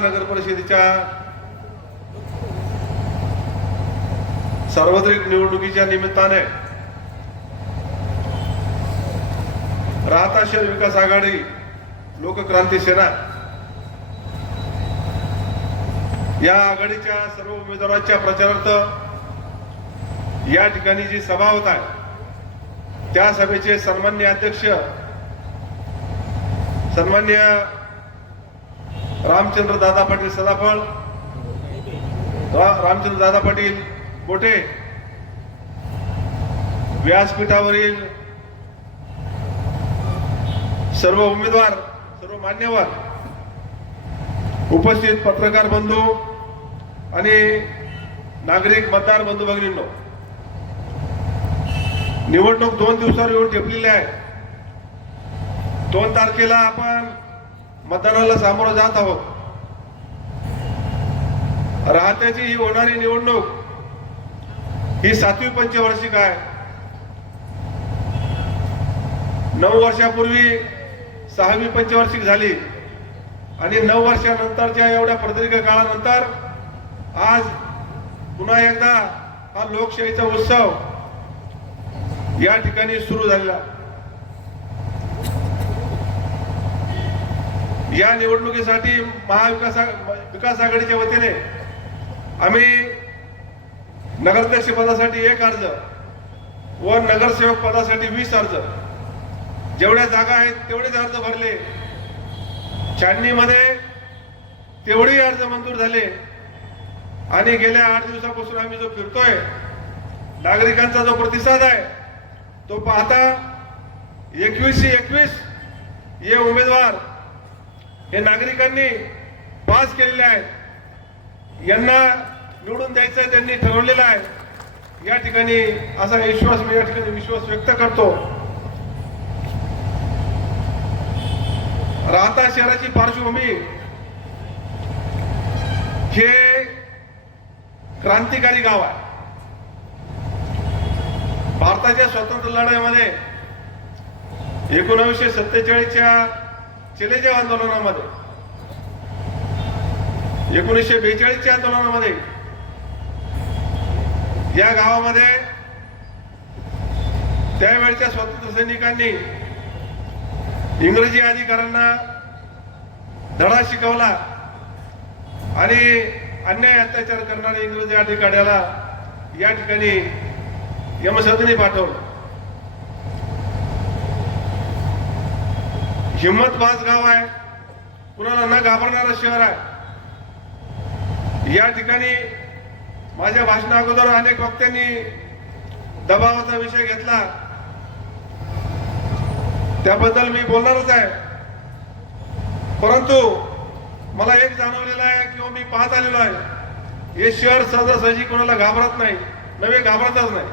नगर परिषदेच्या सार्वत्रिक निवडणुकीच्या निमित्ताने राहता शहर विकास आघाडी लोकक्रांती सेना या आघाडीच्या सर्व उमेदवारांच्या प्रचारार्थ या ठिकाणी जी सभा होत आहे त्या सभेचे सन्मान्य अध्यक्ष सन्मान्य रामचंद्र दादा पाटील सदाफळ. रामचंद्र दादा पाटील मोठे व्यासपीठावरील सर्व उमेदवार सर्व मान्यवर उपस्थित पत्रकार बंधू आणि नागरिक मतदार बंधू भगिनींनो निवडणूक दोन दिवसावर येऊन ठेपलेली आहे. दोन तारखेला आपण मतदानाला सामोरं जात आहोत. राहत्याची ही होणारी निवडणूक ही सातवी पंचवार्षिक आहे. नऊ वर्षापूर्वी सहावी पंचवार्षिक झाली आणि नऊ वर्षानंतरच्या एवढ्या प्रदीर्घ काळानंतर आज पुन्हा एकदा हा लोकशाहीचा उत्सव या ठिकाणी सुरू झालेला. या निवडणुकीसाठी महाविकास विकास आघाडीच्या वतीने आम्ही नगराध्यक्ष पदासाठी एक अर्ज व नगरसेवक पदासाठी वीस अर्ज. जेवढ्या जागा आहेत तेवढेच अर्ज भरले. छाननीमध्ये तेवढी अर्ज मंजूर झाले. आणि गेल्या आठ दिवसापासून आम्ही जो फिरतोय नागरिकांचा जो प्रतिसाद आहे तो पाहता एकवीसशे एकवीस हे उमेदवार हे नागरिकांनी पास केलेले आहेत. यांना निवडून द्यायचं त्यांनी ठरवलेलं आहे. या ठिकाणी असा विश्वास मी या ठिकाणी विश्वास व्यक्त करतो. राहता शहराची पार्श्वभूमी हे क्रांतिकारी गाव आहे. भारताच्या स्वातंत्र्य लढ्यामध्ये एकोणावीसशे सत्तेचाळीसच्या चिलेच्या आंदोलनामध्ये. एकोणीसशे बेचाळीसच्या आंदोलनामध्ये. या गावामध्ये त्यावेळच्या स्वातंत्र्य सैनिकांनी इंग्रजी अधिकाऱ्यांना धडा शिकवला आणि अन्याय अत्याचार करणाऱ्या इंग्रजी अधिकाऱ्याला या ठिकाणी यमसदनी पाठवलं. हिम्मतबाज गाव आहे. कुणाला न घाबरणारं शहर आहे. या ठिकाणी माझ्या भाषणा अगोदर अनेक वक्त्यांनी दबावाचा विषय घेतला. त्याबद्दल मी बोलणारच आहे. परंतु मला एक जाणवलेलं आहे किंवा मी पाहत आलेलो आहे. हे शहर सहजासहजी कोणाला घाबरत नाही. नवे घाबरतच नाही.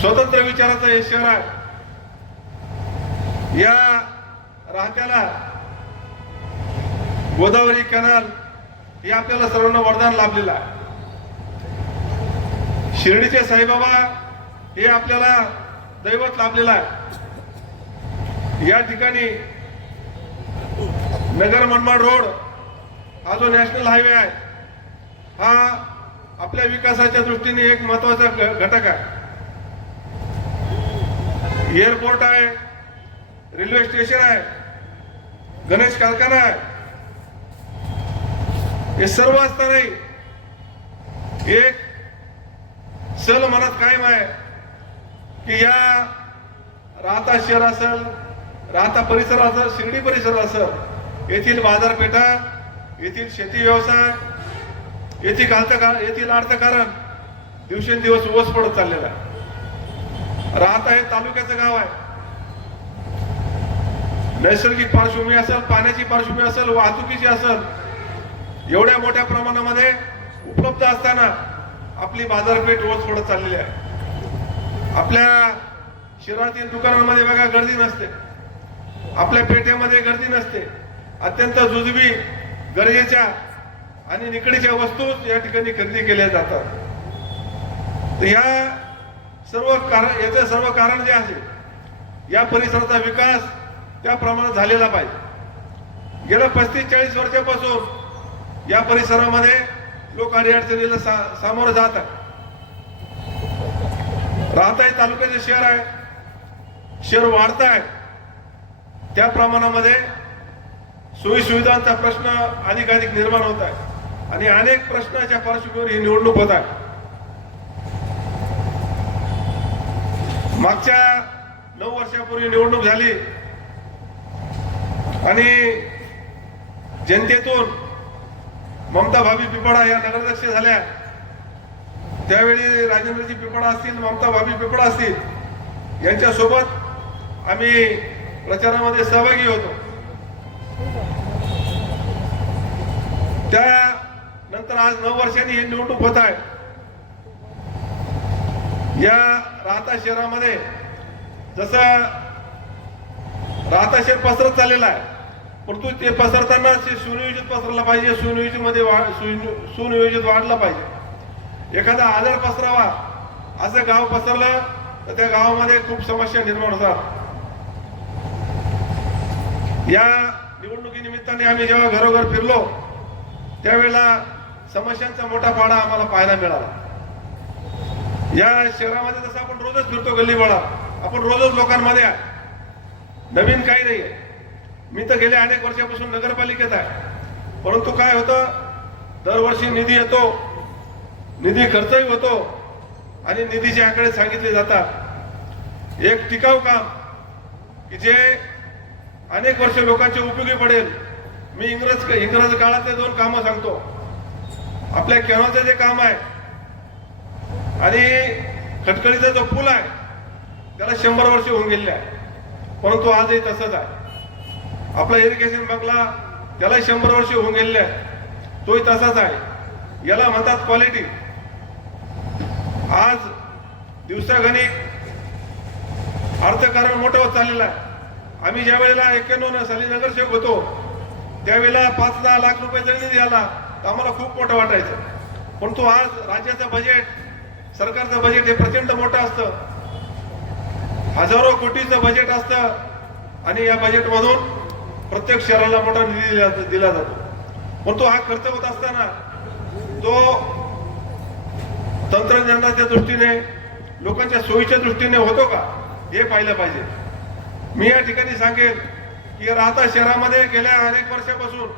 स्वतंत्र विचाराचं हे शहर आहे. या राहत्याला गोदावरी कॅनल हे आपल्याला सर्वांना वरदान लाभलेलं आहे. शिर्डीचे साईबाबा हे आपल्याला दैवत लाभलेलं आहे. या ठिकाणी नगर मनमाड रोड हा जो नॅशनल हायवे आहे हा आपल्या विकासाच्या दृष्टीने एक महत्त्वाचा घटक आहे. एअरपोर्ट आहे रेल्वे स्टेशन आहे. गणेश कारखाना आहे. हे सर्व असतानाही एक सल मनात कायम आहे की या राहता शहर असेल राहता परिसर असेल शिर्डी परिसर असेल येथील बाजारपेठा येथील शेती व्यवसाय येथील अर्थ येथील अर्थकारण दिवसेंदिवस ओस पडत चाललेला आहे. राहता हे तालुक्याचं गाव आहे. नैसर्गिक पार्श्वभूमी असेल पाण्याची पार्श्वभूमी असेल वाहतुकीची असेल एवढ्या मोठ्या प्रमाणामध्ये उपलब्ध असताना आपली बाजारपेठ ओस पडत चाललेली आहे. आपल्या शहरातील दुकानांमध्ये बघा गर्दी नसते. आपल्या पेठेमध्ये गर्दी नसते. अत्यंत जुजबी गरजेच्या आणि निकडीच्या वस्तू या ठिकाणी खरेदी केल्या जातात. तर या सर्व कारण याचं सर्व कारण जे आहे या परिसराचा विकास त्या प्रमाणात झालेला पाहिजे. गेल्या पस्तीस चाळीस वर्षापासून या परिसरामध्ये लोक अडीअडचणीला सा सामोरं जात आहे राहताय तालुक्याचे शहर आहे. शहर वाढत आहे त्या प्रमाणामध्ये सोयी सुविधांचा प्रश्न अधिकाधिक निर्माण होत आहे. आणि अनेक प्रश्नाच्या पार्श्वभूमीवर ही निवडणूक होत आहे. मागच्या नऊ वर्षापूर्वी निवडणूक झाली. आणि जनतेतून ममता भाभी पिपळा या नगराध्यक्ष झाल्या. त्यावेळी राजेंद्रजी पिपळा असतील ममता भाभी पिपळा असतील यांच्यासोबत आम्ही प्रचारामध्ये सहभागी होतो. त्यानंतर आज नऊ वर्षांनी ही निवडणूक होत आहे. या राहता शहरामध्ये जसं राहता शहर पसरत चाललेला आहे परंतु ते पसरताना ते सुनियोजित पसरला पाहिजे सुनियोजित मध्ये वा- सुनि- सुनियोजित वाढलं पाहिजे. एखादा आजार पसरावा असं गाव पसरलं तर त्या गावामध्ये खूप समस्या निर्माण होतात. या निवडणुकीनिमित्ताने आम्ही जेव्हा घरोघर फिरलो त्यावेळेला समस्यांचा मोठा पाडा आम्हाला पाहायला मिळाला. या शहरामध्ये जसं आपण रोजच फिरतो गल्लीबोळा आपण रोजच लोकांमध्ये नवीन काही नाही आहे मी तर गेल्या अनेक वर्षापासून नगरपालिकेत आहे. परंतु काय होतं? दरवर्षी निधी येतो. निधी खर्चही होतो. आणि निधीचे आकडे सांगितले जातात. एक टिकाऊ काम की जे अनेक वर्ष लोकांचे उपयोगी पडेल. मी इंग्रज इंग्रज काळातले दोन कामं सांगतो. आपल्या केव्हाचं जे काम आहे आणि खटकळीचा जो पूल आहे त्याला शंभर वर्ष होऊन गेले आहे. परंतु आजही तसंच आहे. आपला इरिगेशन बंगला त्याला शंभर वर्ष होऊन गेलेले आहे तोही तसाच आहे. याला म्हणतात क्वालिटी आज दिवसागणिक अर्थकारण मोठं होत चाललेलं आहे. आम्ही ज्या वेळेला एक्क्याण्णव साली नगरसेवक होतो त्यावेळेला पाच दहा लाख रुपये जरी निधी आला तर आम्हाला खूप मोठं वाटायचं. परंतु आज राज्याचं बजेट सरकारचं बजेट हे प्रचंड मोठं असतं. हजारो कोटीचं बजेट असतं. आणि या बजेटमधून प्रत्येक शहराला मोठा निधी दिला जातो. पण तो हा खर्च होत असताना तो तंत्रज्ञानाच्या दृष्टीने लोकांच्या सोयीच्या दृष्टीने होतो का? हे पाहिलं पाहिजे. मी या ठिकाणी सांगेन की राहता शहरामध्ये गेल्या अनेक वर्षापासून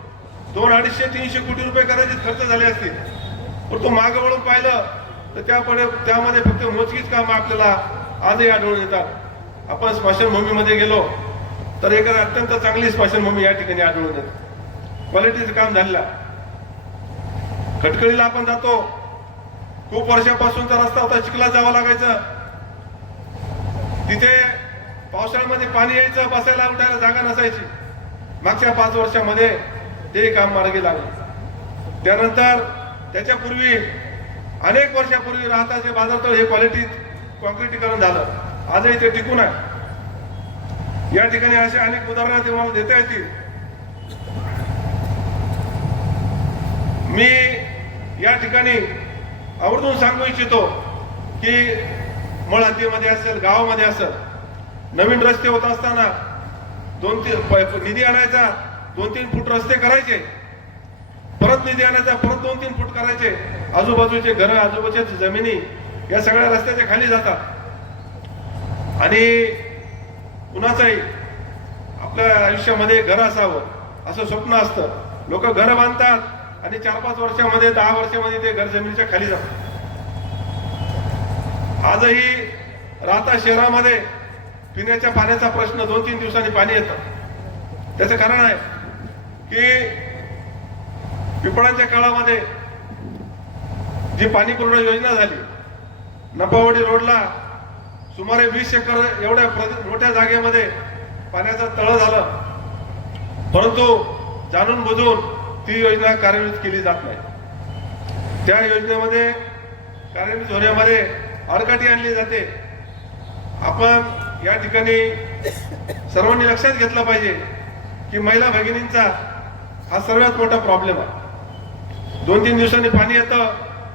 दोन अडीचशे तीनशे कोटी रुपये करायचे खर्च झाले असतील. पण तो मागं वळून पाहिलं तर त्यापुढे त्यामध्ये फक्त मोजकीच कामं आपल्याला आजही आढळून येतात. आपण स्मशानभूमीमध्ये गेलो तर एक अत्यंत चांगली स्मशानभूमी या ठिकाणी आढळून येते. क्वालिटीचं काम झालेलं खटकळीला आपण जातो. खूप वर्षापासूनचा रस्ता होता चिखला जावं लागायचं. तिथे पावसाळ्यामध्ये पाणी यायचं बसायला उठायला जागा नसायची. मागच्या पाच वर्षामध्ये ते काम मार्गी लागले. त्यानंतर त्याच्यापूर्वी अनेक वर्षापूर्वी राहताचे बाजारतळ हे क्वालिटी कॉन्क्रिटीकरण झालं. आजही ते टिकून आहे. या ठिकाणी असे अनेक उदाहरणं तुम्हाला देता येतील. मी या ठिकाणी आवर्जून सांगू इच्छितो की मळ हद्दीमध्ये असेल गावामध्ये असेल नवीन रस्ते होत असताना दोन तीन निधी आणायचा दोन तीन फूट रस्ते करायचे परत निधी आणायचा परत दोन तीन फूट करायचे आजूबाजूचे घर आजूबाजूच्या जमिनी या सगळ्या रस्त्याच्या खाली जातात. आणि कुणाचंही आपल्या आयुष्यामध्ये घर असावं असं स्वप्न असतं. लोक घर बांधतात आणि चार पाच वर्षामध्ये दहा वर्षामध्ये ते घर जमिनीच्या खाली जातात. आजही राहता शहरामध्ये पिण्याच्या पाण्याचा प्रश्न दोन तीन दिवसांनी पाणी येतं. त्याचं कारण आहे की पिपळांच्या काळामध्ये जी पाणी पुरवठा योजना झाली नपावडी रोडला सुमारे वीस एकर एवढ्या मोठ्या जागेमध्ये पाण्याचं तळ झालं. परंतु जाणून बुजून ती योजना कार्यान्वित केली जात नाही. त्या योजनेमध्ये कार्यान्वित होण्यामध्ये आडकाठी आणली जाते. आपण या ठिकाणी सर्वांनी लक्षात घेतलं पाहिजे की महिला भगिनींचा हा सर्वात मोठा प्रॉब्लेम आहे. दोन तीन दिवसांनी पाणी येतं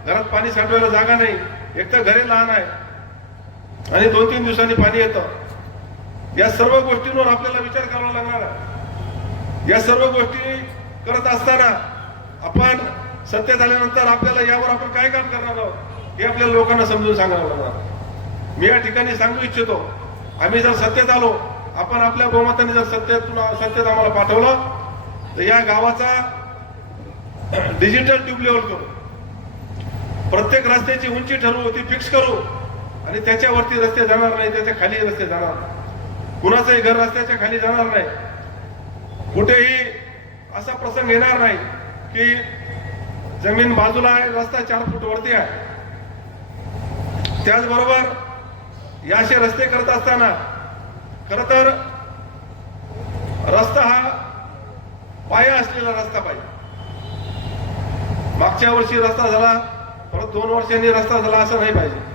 घरात पाणी साठवायला जागा नाही. एक तर घरे लहान आहे आणि दोन तीन दिवसांनी पाणी येतं. या सर्व गोष्टींवर आपल्याला विचार करावा लागणार या सर्व गोष्टी करत असताना आपण सत्तेत आल्यानंतर आपल्याला यावर आपण काय काम करणार आहोत हे आपल्याला लोकांना समजून सांगावं लागणार मी या ठिकाणी सांगू इच्छितो आम्ही जर सत्तेत आलो आपण आपल्या बहुमताने जर सत्तेतून सत्तेत आम्हाला पाठवलं तर या गावाचा डिजिटल ट्यूब लेवल करू. प्रत्येक रस्त्याची उंची ठरवू ती फिक्स करू. आणि त्याच्यावरती रस्ते जाणार नाही त्याच्याखाली रस्ते जाणार नाही. कुणाचंही घर रस्त्याच्या खाली जाणार नाही. कुठेही असा प्रसंग येणार नाही की जमीन बाजूला आहे रस्ता चार फूट वरती आहे. त्याचबरोबर या रस्ते करत असताना खर तर रस्ता हा पाया असलेला रस्ता पाहिजे. मागच्या वर्षी रस्ता झाला परत दोन वर्षांनी रस्ता झाला असं नाही पाहिजे.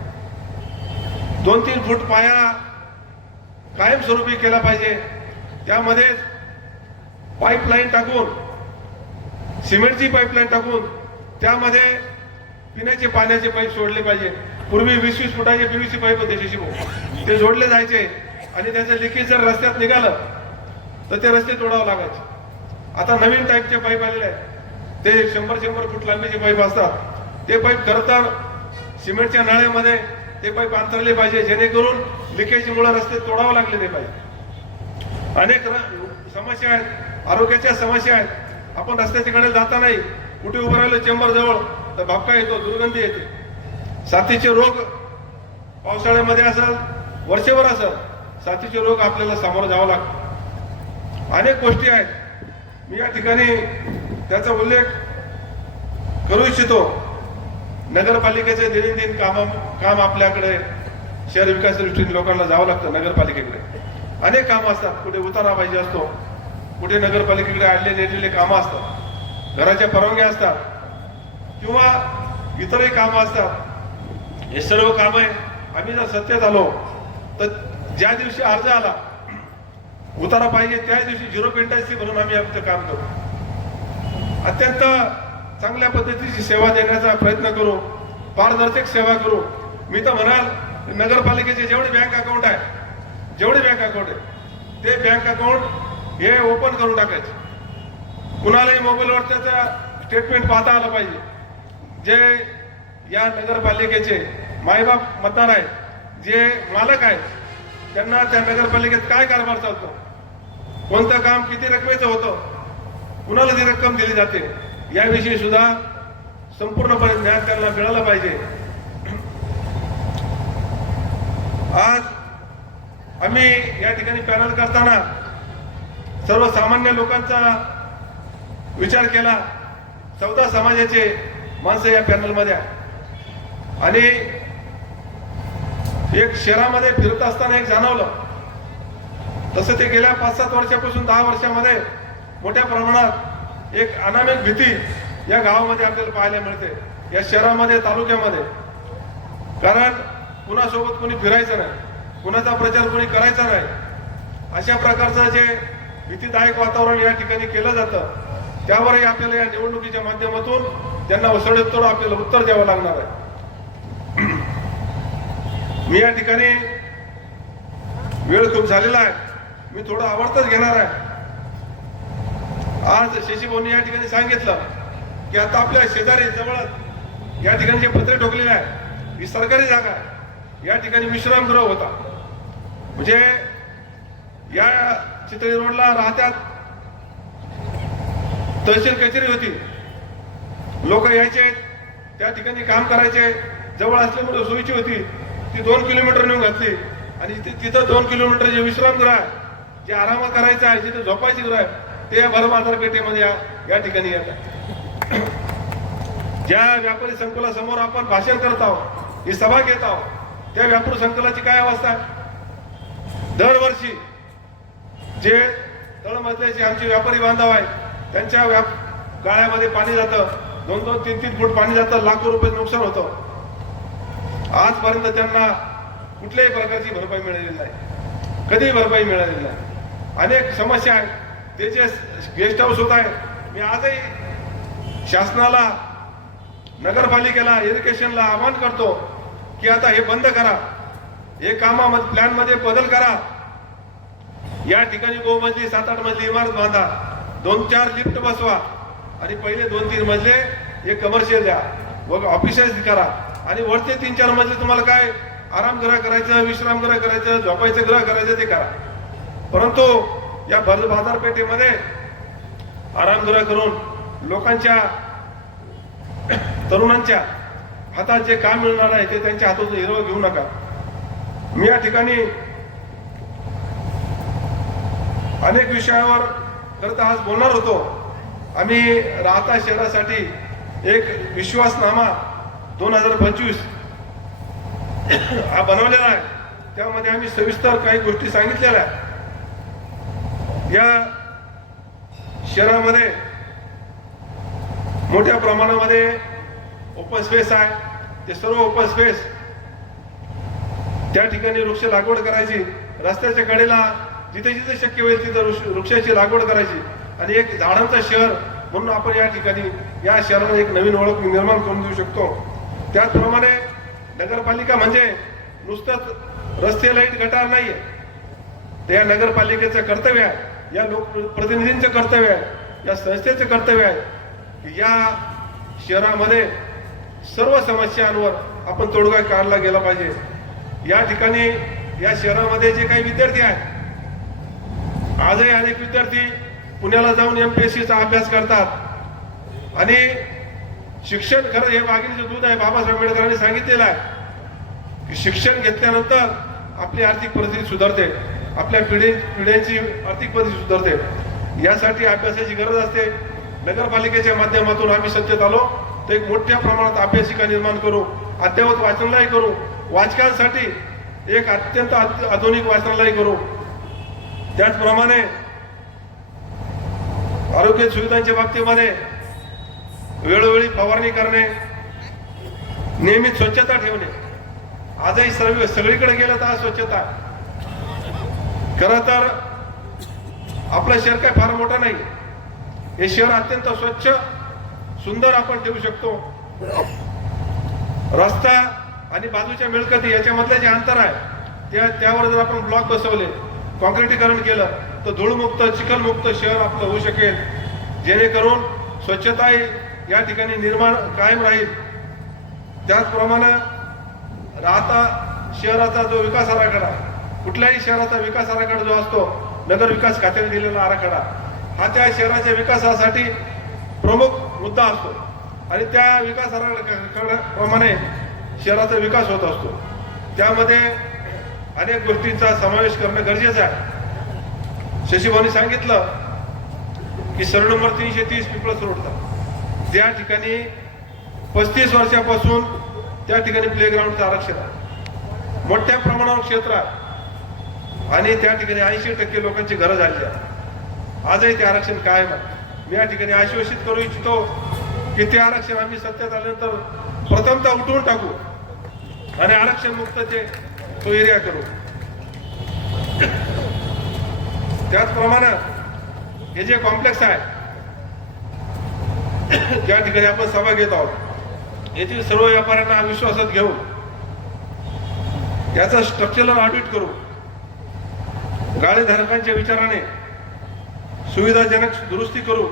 दोन तीन फूट पाया कायमस्वरूपी केला पाहिजे. त्यामध्ये पाईपलाईन टाकून सिमेंटची पाईपलाईन टाकून त्यामध्ये पिण्याचे पाण्याचे पाईप सोडले पाहिजे. पूर्वी वीस वीस फुटाचे पीव्हीसी पाईप होते शशिभाऊ. ते जोडले जायचे आणि त्याचं लिकेज जर रस्त्यात निघालं तर ते रस्ते तोडावं लागायचे. आता नवीन टाईपचे पाईप आलेले आहेत. ते शंभर शंभर फूट लांबीचे पाईप असतात. ते पाईप खरं तर सिमेंटच्या नळ्यामध्ये ते पाईप अंतरले पाहिजे जेणेकरून लिकेजमुळे रस्ते तोडावे लागले नाही पाहिजे. अनेक र- समस्या आहेत आरोग्याच्या समस्या आहेत. आपण रस्त्याच्या कडे जाता नाही कुठे उभं राहिलो चेंबर जवळ तर भापका येतो दुर्गंधी येते. साथीचे रोग पावसाळ्यामध्ये असेल वर्षभर असेल साथीचे रोग आपल्याला सामोरं जावं लागतं. अनेक गोष्टी आहेत. मी या ठिकाणी त्याचा उल्लेख करू इच्छितो. नगरपालिकेचे दैनंदिन काम काम आपल्याकडे शहर विकास दृष्टीने लोकांना जावं लागतं नगरपालिकेकडे. अनेक कामं असतात. कुठे उतारा पाहिजे असतो कुठे नगरपालिकेकडे आणले नेलेले कामं असतात. घराच्या परवानग्या असतात. किंवा इतरही कामं असतात. हे सर्व कामं आम्ही जर सत्तेत आलो तर ज्या दिवशी अर्ज आला उतारा पाहिजे त्या दिवशी झिरो पेंटायसी म्हणून आम्ही आमचं काम करू. अत्यंत चांगल्या पद्धतीची सेवा देण्याचा प्रयत्न करू पारदर्शक सेवा करू. मी तर म्हणाल नगरपालिकेचे जेवढे बँक अकाउंट आहे जेवढे बँक अकाउंट आहे ते बँक अकाउंट हे ओपन करून टाकायचे. कुणालाही मोबाईलवर त्याचं स्टेटमेंट पाहता आलं पाहिजे. जे या नगरपालिकेचे मायबाप मतदार आहेत जे मालक आहेत त्यांना त्या नगरपालिकेत काय कारभार चालतो? कोणतं काम किती रकमेचं होतं? कुणाला ती रक्कम दिली जाते? याविषयी सुद्धा संपूर्णपणे ज्ञान त्यांना मिळालं पाहिजे. आज आम्ही या ठिकाणी पॅनल करताना सर्वसामान्य लोकांचा विचार केला. चौदा समाजाचे माणसं या पॅनलमध्ये आणि एक शहरामध्ये फिरत असताना एक जाणवलं. तसं ते गेल्या पाच सात वर्षापासून दहा वर्षामध्ये मोठ्या प्रमाणात एक अनामिक भीती या गावामध्ये आपल्याला पाहायला मिळते. या शहरामध्ये तालुक्यामध्ये. कारण कुणासोबत कोणी फिरायचं नाही कुणाचा प्रचार कोणी करायचा नाही. अशा प्रकारचं जे भीतीदायक वातावरण या ठिकाणी केलं जातं त्यावरही आपल्याला या निवडणुकीच्या माध्यमातून त्यांना उसळोत्तर आपल्याला उत्तर द्यावं लागणार आहे. मी या ठिकाणी वेळ खूप झालेला आहे. मी थोडं आवडतच घेणार आहे. आज शशीभाऊनी या ठिकाणी सांगितलं की आता आपल्या शेजारी जवळ या ठिकाणी जे पत्रे ठोकलेले आहे ही सरकारी जागा आहे. या ठिकाणी विश्रामगृह होता. म्हणजे या चितळी रोडला राहत्यात तहसील कचेरी होती. लोक यायचे त्या ठिकाणी काम करायचे. जवळ असल्यामुळे सोयीची होती. ती दोन किलोमीटर नेऊन घातली. आणि तिथं दोन किलोमीटर जे विश्रामगृह आहे जे आरामात करायचं आहे जिथे झोपायची गृह आहे ते भर बाजारपेठेमध्ये या या ठिकाणी येतात. ज्या व्यापारी संकुलासमोर आपण भाषण करत आहोत ही सभा घेत आहोत त्या व्यापारी संकुलाची काय अवस्था दरवर्षी जे तळमजल्याचे आमचे व्यापारी बांधव आहेत त्यांच्या व्याप गाळ्यामध्ये पाणी जातं. दोन दोन तीन तीन फूट पाणी जातं. लाखो रुपये नुकसान होतं. आजपर्यंत त्यांना कुठल्याही प्रकारची भरपाई मिळालेली नाही. कधीही भरपाई मिळालेली नाही. अनेक समस्या आहेत. ते जे गेस्ट हाऊस होत आहे मी आजही शासनाला नगरपालिकेला इरिगेशनला आवाहन करतो की आता हे बंद करा. हे कामामध्ये प्लॅनमध्ये बदल करा. या ठिकाणी बहुमजली सात आठ मजली इमारत बांधा. दोन चार लिफ्ट बसवा. आणि पहिले दोन तीन मजले हे कमर्शियल द्या. व ऑफिसेस करा. आणि वरचे तीन चार मजले तुम्हाला काय आराम करायचं विश्राम ग्रह करायचं झोपायचं ग्रह करायचं ते करा. परंतु या भर बाजारपेठेमध्ये आरामगृह करून लोकांच्या तरुणांच्या हातात जे काम मिळणार आहे ते त्यांच्या हातून हिरवं घेऊ नका. मी या ठिकाणी अनेक विषयावर खरं तर आज बोलणार होतो. आम्ही राहता शहरासाठी एक विश्वासनामा दोन हजार पंचवीस हा बनवलेला आहे. त्यामध्ये आम्ही सविस्तर काही गोष्टी सांगितलेल्या आहे या शहरामध्ये मोठ्या प्रमाणामध्ये ओपन स्पेस आहे. ते सर्व ओपन स्पेस त्या ठिकाणी वृक्ष लागवड करायची. रस्त्याच्या कडेला जिथे जिथे शक्य होईल तिथे वृक्षाची लागवड करायची. आणि एक झाडांचं शहर म्हणून आपण या ठिकाणी या शहरामध्ये एक नवीन ओळख निर्माण करून देऊ शकतो. त्याचप्रमाणे नगरपालिका म्हणजे नुसतंच रस्ते लाइट गटार नाहीये. ते या नगरपालिकेचं कर्तव्य आहे. या लोकप्रतिनिधींचं कर्तव्य आहे या संस्थेचं कर्तव्य आहे की या शहरामध्ये सर्व समस्यांवर आपण तोडगा काढला गेला पाहिजे. या ठिकाणी या शहरामध्ये जे काही विद्यार्थी आहेत आजही अनेक विद्यार्थी पुण्याला जाऊन एम एमपीएससीचा अभ्यास करतात. आणि शिक्षण खरं हे वाघिणीचं दूध आहे बाबासाहेब आंबेडकरांनी सांगितलेलं आहे की शिक्षण घेतल्यानंतर आपली आर्थिक परिस्थिती सुधारते. आपल्या पिढी पिढ्यांची आर्थिक परिस्थिती सुधारते. यासाठी अभ्यासाची गरज असते. नगरपालिकेच्या माध्यमातून आम्ही सत्तेत आलो. तर एक मोठ्या प्रमाणात अभ्यासिका निर्माण करू. अद्ययावत वाचनालय करू. वाचकांसाठी एक अत्यंत आधुनिक वाचनालय करू. त्याचप्रमाणे आरोग्य सुविधांच्या बाबतीमध्ये वेळोवेळी फवारणी करणे. नियमित स्वच्छता ठेवणे. आजही सर्व सगळीकडे गेलं तर स्वच्छता. खरं तर आपलं शहर काय फार मोठं नाही. हे शहर अत्यंत स्वच्छ सुंदर आपण ठेवू शकतो. रस्ता आणि बाजूच्या मिळकती याच्यामधलं जे अंतर आहे त्या त्यावर जर आपण ब्लॉक बसवले कॉन्क्रिटीकरण केलं तर धूळमुक्त चिखलमुक्त शहर आपलं होऊ शकेल. जेणेकरून स्वच्छताही या ठिकाणी निर्माण कायम राहील. त्याचप्रमाणे राहता शहराचा जो विकास आराखडा कुठल्याही शहराचा विकास आराखडा जो असतो नगर विकास खात्याने दिलेला आराखडा हा त्या शहराच्या विकासासाठी प्रमुख मुद्दा असतो. आणि त्या विकास आराखड्याप्रमाणे शहराचा विकास होत असतो. त्यामध्ये अनेक गोष्टींचा समावेश करणं गरजेचं आहे. शशीभाऊनी सांगितलं की सर्व नंबर तीनशे तीस पिपळस रोडचा. त्या ठिकाणी पस्तीस वर्षापासून त्या ठिकाणी प्लेग्राऊंडचं आरक्षण आहे. मोठ्या प्रमाणावर क्षेत्रात आणि त्या ठिकाणी ऐंशी टक्के लोकांची घरं झालेली आहे. आजही ते आरक्षण कायम आहे. मी या ठिकाणी आश्वासित करू इच्छितो की ते आरक्षण आम्ही सत्तेत आल्यानंतर प्रथमतः उठवून टाकू आणि आरक्षण मुक्त ते तो एरिया करू. त्याचप्रमाणे हे जे कॉम्प्लेक्स आहे ज्या ठिकाणी आपण सभा घेत आहोत येथील सर्व व्यापाऱ्यांना विश्वासात घेऊन याचं स्ट्रक्चरल ऑडिट करू. गाळेधारकांच्या विचाराने सुविधाजनक दुरुस्ती करू.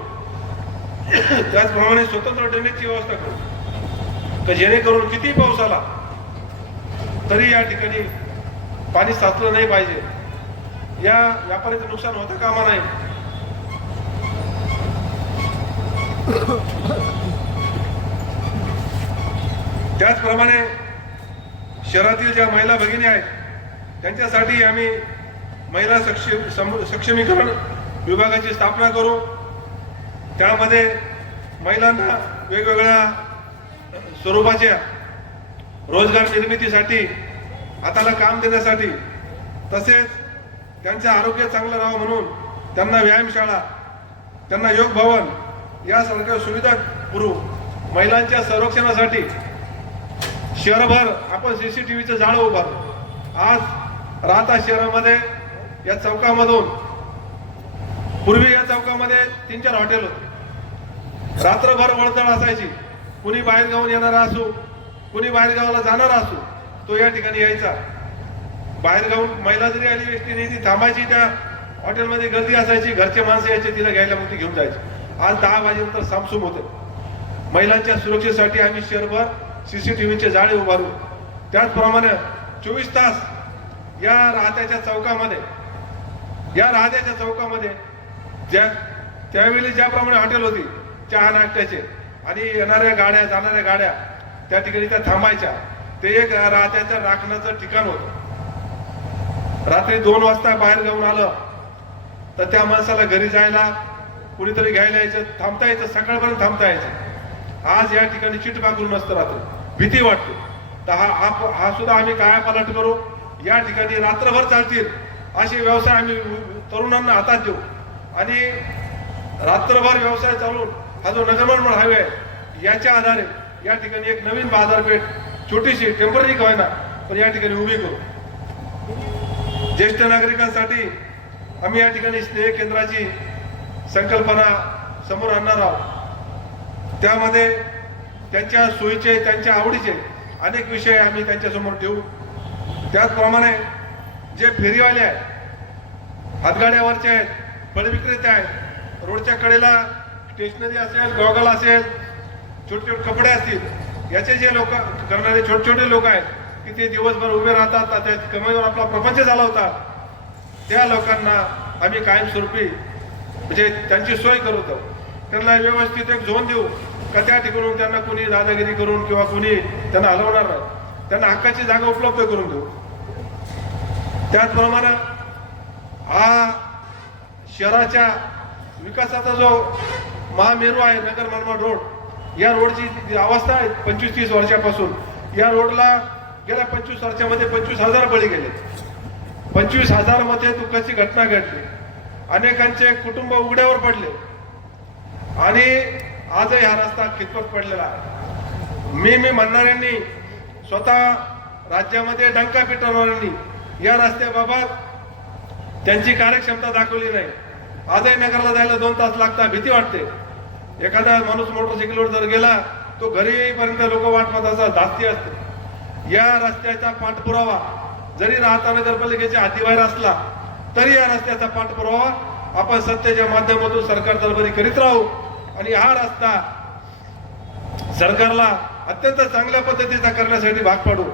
त्याचप्रमाणे स्वतंत्र ड्रेनेजची व्यवस्था करू. तर जेणेकरून किती पाऊस आला तरी या ठिकाणी पाणी साचलं नाही पाहिजे. या व्यापाऱ्याचं नुकसान होतं कामा नाही त्याचप्रमाणे शहरातील ज्या महिला भगिनी आहेत त्यांच्यासाठी आम्ही महिला सक्षम सम- सक्षमीकरण विभागाची स्थापना करू. त्यामध्ये महिलांना वेगवेगळ्या स्वरूपाच्या रोजगार निर्मितीसाठी हाताला काम देण्यासाठी तसेच त्यांचं आरोग्य चांगलं राहावं म्हणून त्यांना व्यायामशाळा त्यांना योग भवन यासारख्या सुविधा पुरवू महिलांच्या संरक्षणासाठी शहरभर आपण सी सी टी व्हीचं जाळं उभारलं आज राहता शहरामध्ये या चौकामधून. पूर्वी या चौकामध्ये तीन चार हॉटेल होते. रात्रभर वळतळ असायची. कुणी बाहेर गावून येणारा असो कुणी बाहेर गावाला जाणारा असो तो या ठिकाणी यायचा. बाहेर गावून महिला जरी आली व्यक्तीने ती थांबायची त्या हॉटेलमध्ये गर्दी असायची. घरचे माणसं यायचे तिला घ्यायला मग ती घेऊन जायची. आज दहा वाजेनंतर सामसूम होतं. महिलांच्या सुरक्षेसाठी आम्ही शहरभर सीसीटीव्हीचे जाळे उभारू त्याचप्रमाणे चोवीस तास या राहत्याच्या चौकामध्ये या राहत्याच्या चौकामध्ये ज्या त्यावेळी ज्याप्रमाणे हॉटेल होती चहा नाश्त्याचे आणि येणाऱ्या गाड्या जाणाऱ्या गाड्या त्या ठिकाणी त्या थांबायच्या. ते एक राजाच्या राखण्याचं ठिकाण होतं. रात्री दोन वाजता बाहेर जाऊन आलं तर त्या माणसाला घरी जायला कुणीतरी घ्यायला यायचं थांबता यायचं सकाळपर्यंत थांबता यायचं. आज या ठिकाणी चिट पाकून नसतं रात्र. भीती वाटते. तर हा हा हा सुद्धा आम्ही काय पालट करू. या ठिकाणी रात्रभर चालतील. असे व्यवसाय आम्ही तरुणांना हातात देऊ. आणि रात्रभर व्यवसाय चालून हा जो नगरमंडळ हायवे आहे याच्या आधारे या ठिकाणी एक नवीन बाजारपेठ छोटीशी टेंपररी का होईना पण या ठिकाणी उभी करू. ज्येष्ठ नागरिकांसाठी आम्ही या ठिकाणी स्नेह केंद्राची संकल्पना समोर आणणार आहोत. त्यामध्ये त्यांच्या सोयीचे त्यांच्या आवडीचे अनेक विषय आम्ही त्यांच्यासमोर ठेवू. त्याचप्रमाणे जे फेरीवाले आहेत हातगाड्यावरचे आहेत फळ विक्रेते आहेत रोडच्या कडेला स्टेशनरी असेल गॉगल असेल छोटे छोटे कपडे असतील याचे जे लोक करणारे छोटे छोटे लोक आहेत की ते दिवसभर उभे राहतात त्या कमाईवर आपला प्रपंच झाला होता त्या लोकांना आम्ही कायमस्वरूपी म्हणजे त्यांची सोय करवतो त्यांना व्यवस्थित एक झोन देऊ का त्या ठिकाणून त्यांना कोणी दादागिरी करून किंवा कोणी त्यांना हलवणार नाही. त्यांना हक्काची जागा उपलब्ध करून देऊ. त्याचप्रमाणे हा शहराच्या विकासाचा जो महामेरू आहे नगर मनमाड रोड या रोडची जी अवस्था आहे पंचवीस तीस वर्षापासून या रोडला गेल्या पंचवीस वर्षामध्ये पंचवीस हजार बळी गेले. पंचवीस हजारमध्ये दुःखाची घटना घडली? अनेकांचे कुटुंब उघड्यावर पडले. आणि आजही हा रस्ता खितपत पडलेला आहे? मी मी म्हणणाऱ्यांनी स्वतः राज्यामध्ये डंका पिटवणाऱ्यांनी या रस्त्याबाबत त्यांची कार्यक्षमता दाखवली नाही. आजही नगरला जायला दोन तास लागतात भीती वाटते. एखादा माणूस मोटरसायकलवर जर गेला तो घरीपर्यंत लोक वाट पाहत असतात धास्ती असते. या रस्त्याचा पाठपुरावा जरी राहता नगरपालिकेच्या हातीबाहेर असला तरी या रस्त्याचा पाठपुरावा आपण सत्तेच्या माध्यमातून सरकार दरबारी करीत राहू. आणि हा रस्ता सरकारला अत्यंत चांगल्या पद्धतीचा करण्यासाठी भाग पाडू.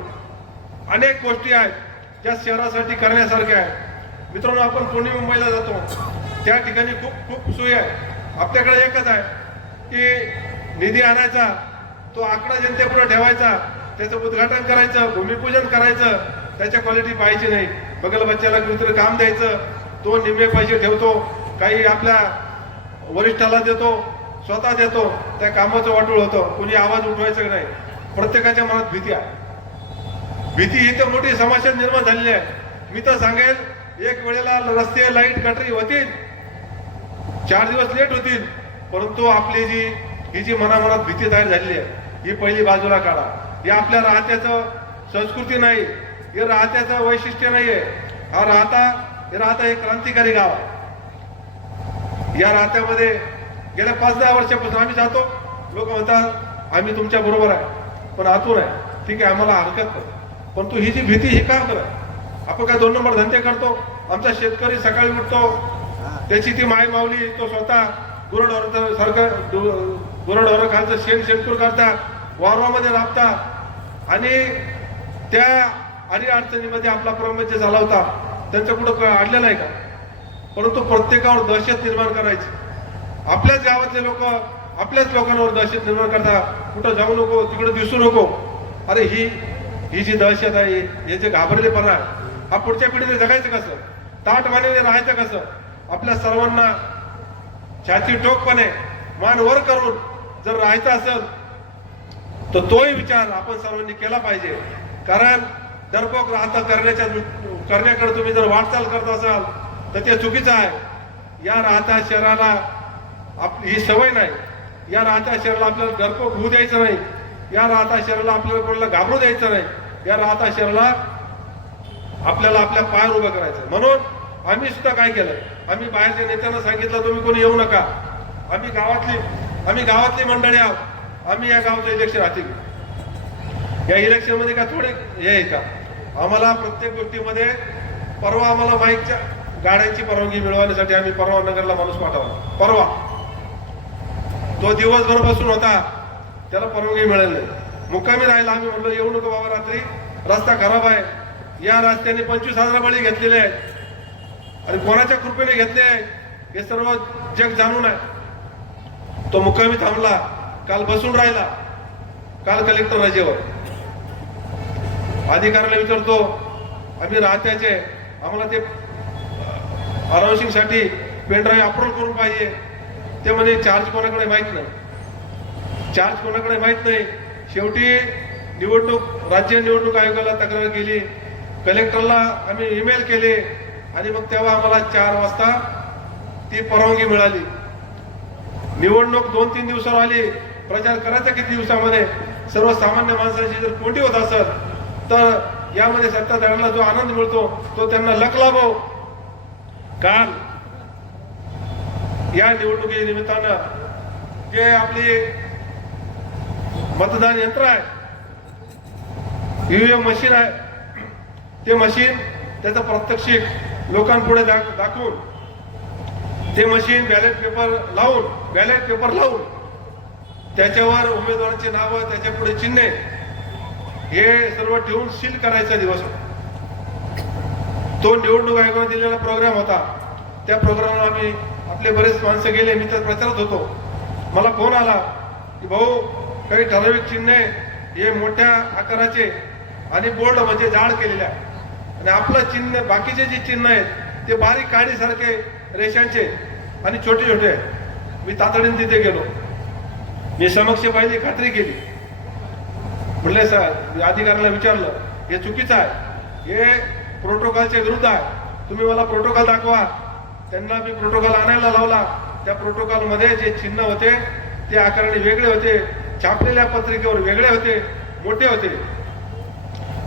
अनेक गोष्टी आहेत. त्या शहरासाठी करण्यासारख्या आहेत मित्रांनो आपण पुणे मुंबईला जातो. त्या ठिकाणी खूप खूप सोयी आहे. आपल्याकडे एकच आहे की निधी आणायचा तो आकडा जनतेपुढे ठेवायचा त्याचं उद्घाटन करायचं भूमिपूजन करायचं त्याच्या क्वालिटी पाहायची नाही. बगल बच्च्याला कुठेतरी काम द्यायचं तो निम्मे पैसे ठेवतो काही आपल्या वरिष्ठाला देतो स्वतः देतो त्या कामाचं वाटूळ होतं. कुणी आवाज उठवायचं नाही? प्रत्येकाच्या मनात भीती आहे. भीती ही तर मोठी समस्या निर्माण झालेली आहे. मी तर सांगेल एक वेळेला रस्ते लाइट गटरी होतील. चार दिवस लेट होतील. परंतु आपली जी ही जी मनामनात भीती तयार झालेली आहे ही पहिली बाजूला काढा. हे आपल्या राहत्याचं संस्कृती नाही हे राहत्याचं वैशिष्ट्य नाहीये. हा राहता हे राहता हे क्रांतिकारी गाव आहे. या राहत्यामध्ये गेल्या पाच दहा वर्षापासून आम्ही जातो. लोक म्हणतात आम्ही तुमच्या बरोबर आहे पण आतून आहे. ठीक आहे आम्हाला हरकत नाही. परंतु ही जी भीती ही का करत? आपण काय दोन नंबर धंदे करतो? आमचा शेतकरी सकाळी उठतो त्याची ती माय माऊली तो स्वतः गुरडोर सरकार गुरडोर खालचं शेण शेतकूर करता वारवामध्ये राबता आणि त्या अडी अडचणीमध्ये आपला प्रपंच चालवता त्यांचं कुठं अडलेलं आहे का? परंतु प्रत्येकावर दहशत निर्माण करायची. आपल्याच गावातले लोक आपल्याच लोकांवर दहशत निर्माण करता कुठं जाऊ नको तिकडे दिसू नको. अरे ही ही जी दहशत आहे हे जे घाबरलेपणा हा पुढच्या पिढीने जगायचं कसं? ताट मानेने राहायचं कसं? आपल्या सर्वांना छाती टोकपणे मान वर करून जर राहायचं असेल तर तोही विचार आपण सर्वांनी केला पाहिजे. कारण डरपोक राहता करण्याच्या करण्याकडे तुम्ही जर वाटचाल करत असाल तर ते चुकीचं आहे. या राहता शहराला आप ही सवय नाही. या राहत्या शहराला आपल्याला डरपोक होऊ द्यायचं नाही. या राहता शहराला आपल्याला कोणाला घाबरू द्यायचं नाही. या राहता शहराला आपल्याला आपल्या पायावर उभं करायचं. म्हणून आम्ही सुद्धा काय केलं? आम्ही बाहेरच्या नेत्यांना सांगितलं तुम्ही कोणी येऊ नका. आम्ही गावातली आम्ही गावातली मंडळी आहोत. आम्ही या गावचे इलेक्शन हाती या इलेक्शनमध्ये का थोडे हे आहे का? आम्हाला प्रत्येक गोष्टीमध्ये परवा आम्हाला माईकच्या गाड्यांची परवानगी मिळवण्यासाठी आम्ही परवा नगरला माणूस पाठवला. परवा. तो दिवसभर बसून होता. त्याला परवानगी मिळाली नाही. मुक्कामी राहिला आम्ही म्हणलो येऊ नको बाबा रात्री. रस्ता खराब आहे. या रस्त्याने पंचवीस हजार बळी घेतलेले आहेत. आणि कोणाच्या कृपेने घेतले हे सर्व जग जाणून आहे. तो मुक्कामी थांबला. काल बसून राहिला. काल कलेक्टर रजेवर. अधिकाऱ्याला विचारतो आम्ही राहत्याचे. आम्हाला ते अराउन्सिंगसाठी पेनड्राईव्ह अप्रूव्ह करून पाहिजे. ते म्हणे चार्ज कोणाकडे माहीत नाही. चार्ज कोणाकडे माहीत नाही. शेवटी निवडणूक राज्य निवडणूक आयोगाला तक्रार केली. कलेक्टरला आम्ही ईमेल केले आणि मग तेव्हा आम्हाला चार वाजता ती परवानगी मिळाली. निवडणूक दोन तीन दिवसावर आली. प्रचार करायचा किती दिवसामध्ये? सर्वसामान्य माणसाची जर कोणती होत असेल तर यामध्ये सत्ताधाऱ्यांना जो आनंद मिळतो तो त्यांना लक लाभो काल या निवडणुकीच्या निमित्तानं जे आपली मतदान यंत्र आहे. ईव्हीएम मशीन आहे. ते मशीन त्याचं प्रात्यक्षिक लोकांपुढे दाख- दाखवून ते मशीन बॅलेट पेपर लावून बॅलेट पेपर लावून त्याच्यावर उमेदवारांची नावं त्याच्या पुढे चिन्हे हे सर्व ठेवून सील करायचा दिवस होता. तो निवडणूक आयोगाने दिलेला प्रोग्राम होता. त्या प्रोग्रामला आम्ही आपले बरेच माणसं गेले मी तर प्रचारात होतो. मला फोन आला की भाऊ काही ठराविक चिन्हे हे मोठ्या आकाराचे आणि बोर्ड म्हणजे जाड केलेले आहे आणि आपलं चिन्ह बाकीचे जे चिन्ह आहेत ते बारीक काडीसारखे रेषांचे आणि छोटे छोटे आहेत. मी तातडीने तिथे गेलो. मी समक्ष पाहिली खात्री केली. म्हणले सर अधिकाऱ्याला विचारलं हे चुकीचं आहे. हे प्रोटोकॉलच्या विरुद्ध आहे. तुम्ही मला प्रोटोकॉल दाखवा. त्यांना मी प्रोटोकॉल आणायला लावला. त्या प्रोटोकॉलमध्ये जे चिन्ह होते ते आकाराने वेगळे होते. छापलेल्या पत्रिकेवर वेगळे होते मोठे होते.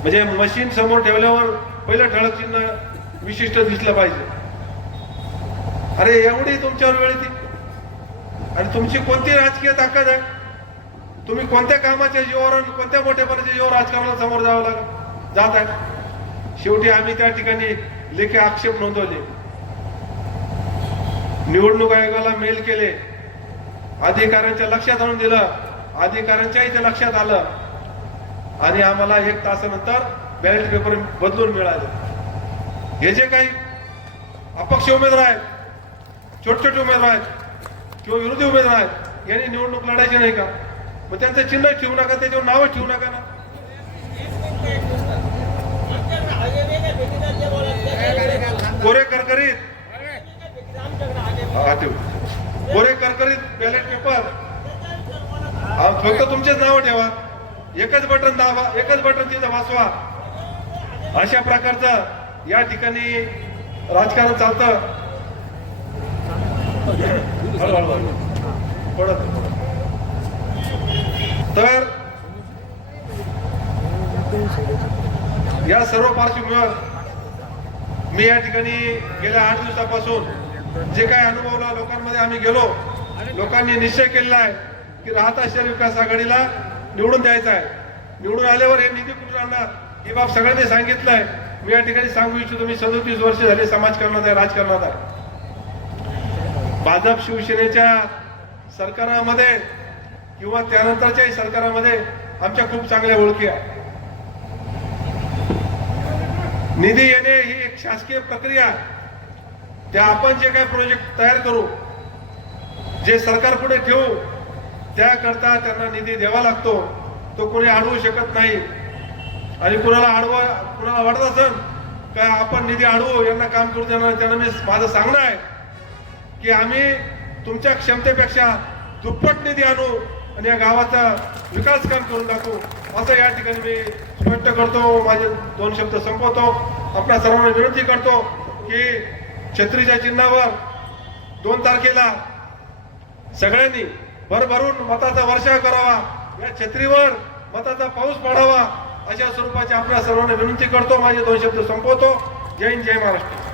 म्हणजे मशीन समोर ठेवल्यावर पहिलं ठळक चिन्ह विशिष्ट दिसलं पाहिजे. अरे एवढी तुमच्यावर वेळ येते. आणि तुमची कोणती राजकीय ताकद आहे? तुम्ही कोणत्या कामाच्या जीवावर कोणत्या मोठेपणाच्या जीवावर राजकारणाला समोर जावं लाग जात आहे. शेवटी आम्ही त्या ठिकाणी लेखी आक्षेप नोंदवले. निवडणूक आयोगाला मेल केले. अधिकाऱ्यांच्या लक्षात आणून दिलं. अधिकाऱ्यांच्या इथे लक्षात आलं. आणि आम्हाला एक तासानंतर बॅलेट पेपर बदलून मिळाले. हे जे काही अपक्ष उमेदवार आहेत छोटे छोटे उमेदवार आहेत किंवा विरोधी उमेदवार आहेत यांनी निवडणूक लढायची नाही का? मग त्यांचं चिन्ह ठेवू नका त्याच्यावर नावं ठेवू नका ना. कोरे करकरीत. कोरे करकरीत बॅलेट पेपर फक्त तुमचेच नाव ठेवा. एकच बटन दाबा एकच बटन तिथं वाचवा अशा प्रकारचं या ठिकाणी राजकारण चालतं. तर या सर्व पार्श्वभूमीवर मी या ठिकाणी गेल्या आठ दिवसापासून जे काही अनुभवला लोकांमध्ये आम्ही गेलो लोकांनी निश्चय केलेला आहे. की राहता शहर विकास आघाडीला निवडून द्यायचा आहे. निवडून आल्यावर हे निधी कुठून आणणार? ही बाब सगळ्यांनी सांगितलं आहे मी या ठिकाणी सांगू इच्छितो मी सदोतीस वर्ष झाले समाजकारणात आहे राजकारणात आहे. भाजप शिवसेनेच्या सरकारामध्ये किंवा त्यानंतरच्याही सरकारामध्ये आमच्या खूप चांगल्या ओळखी आहे निधी येणे ही एक शासकीय प्रक्रिया त्या आपण जे काही प्रोजेक्ट तयार करू जे सरकार पुढे ठेवू त्याकरता त्यांना निधी द्यावा लागतो. तो कोणी अडवू शकत नाही. आणि कुणाला अडवा कुणाला वाटत असेल का आपण निधी अडवू यांना काम करू देणार त्यांना मी माझं सांगणं आहे की आम्ही तुमच्या क्षमतेपेक्षा दुप्पट निधी आणू आणि या गावाचा विकास काम करून दाखवू असं या ठिकाणी मी स्पष्ट करतो. माझे दोन शब्द संपवतो. आपल्या सर्वांना विनंती करतो की छत्रीच्या चिन्हावर दोन तारखेला सगळ्यांनी भरभरून मताचा वर्षा करावा. या छत्रीवर मताचा पाऊस पडावा. अशा स्वरूपाची आपल्या सर्वांना विनंती करतो. माझे दोन शब्द संपवतो. जय हिंद जय महाराष्ट्र.